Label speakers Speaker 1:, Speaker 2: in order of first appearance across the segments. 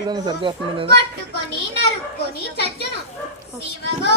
Speaker 1: చూడండి సరిగ్గా వస్తుంది లేదు.
Speaker 2: చచ్చును. శివగో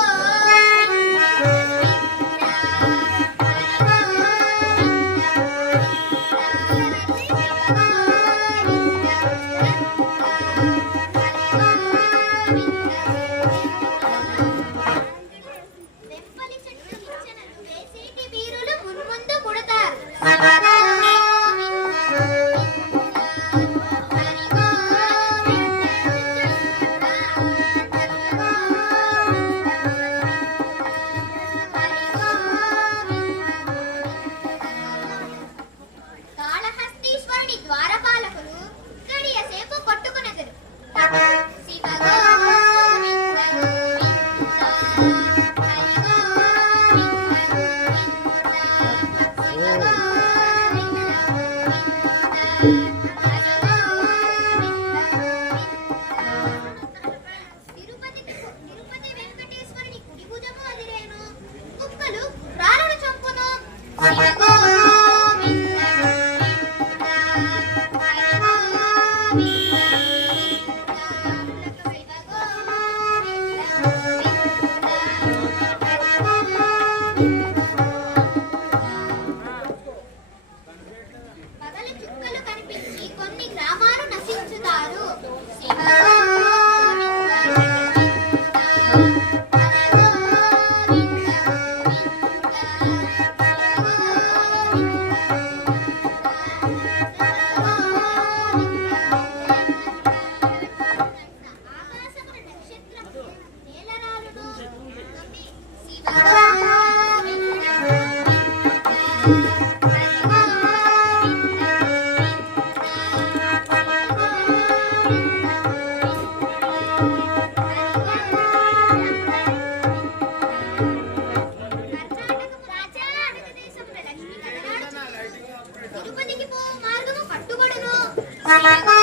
Speaker 3: Thank you.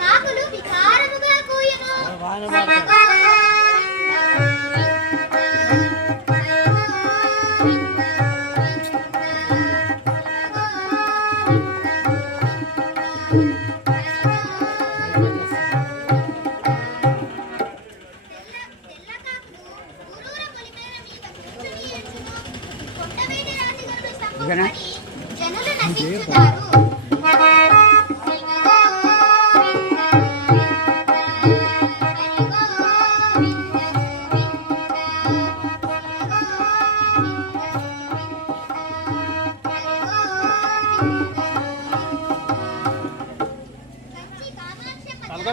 Speaker 2: కాకులు వికారముగా కూయను.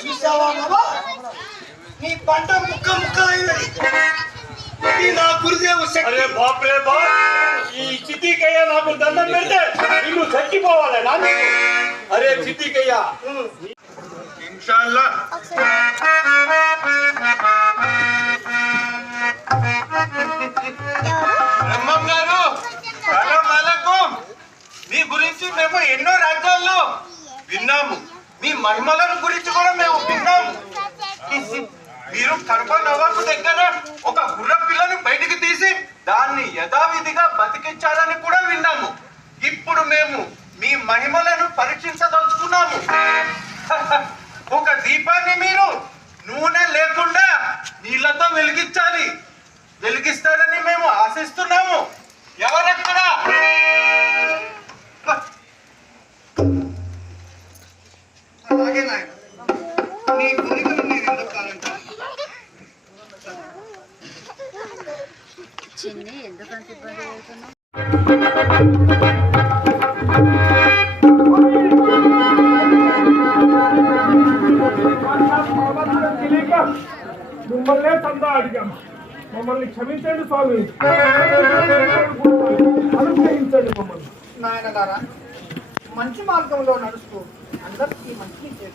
Speaker 3: చూసావా మామా నీ పంట ముక్క ముక్క అయినది ఇది నా గురుదేవు శక్తి
Speaker 4: అరే బాప్రే బాప్ ఈ చిత్తికయ్య నాకు దండం పెడితే ఇల్లు చచ్చిపోవాలి నా అరే చిత్తికయ్య ఇన్షాల్లా
Speaker 3: గురించి మేము ఎన్నో రాజ్యాల్లో విన్నాము. మీ మహిమలను గురించి కూడా మేము విన్నాము. మీరు కడప నవాబు దగ్గర ఒక గుర్ర పిల్లని బయటికి తీసి దాన్ని యథావిధిగా బతికించారని కూడా విన్నాము. ఇప్పుడు మేము మీ మహిమలను పరీక్షించదలుచుకున్నాము. ఒక దీపాన్ని మీరు నూనె లేకుండా నీళ్ళతో వెలిగించాలి. వెలిగిస్తారని మేము ఆశిస్తున్నాము. ఎవరక్కడ? నాయన నీ కోరికను నేను ఎందుకు
Speaker 5: చిన్ని ఎందుకంత ఇబ్బంది
Speaker 4: తెలియక మిమ్మల్నే తందా అడిగాం మమ్మల్ని క్షమించండి స్వామి అనుగ్రహించండి మమ్మల్ని
Speaker 6: నాయనలారా మంచి మార్గంలో నడుస్తూ 안갑기만 키즈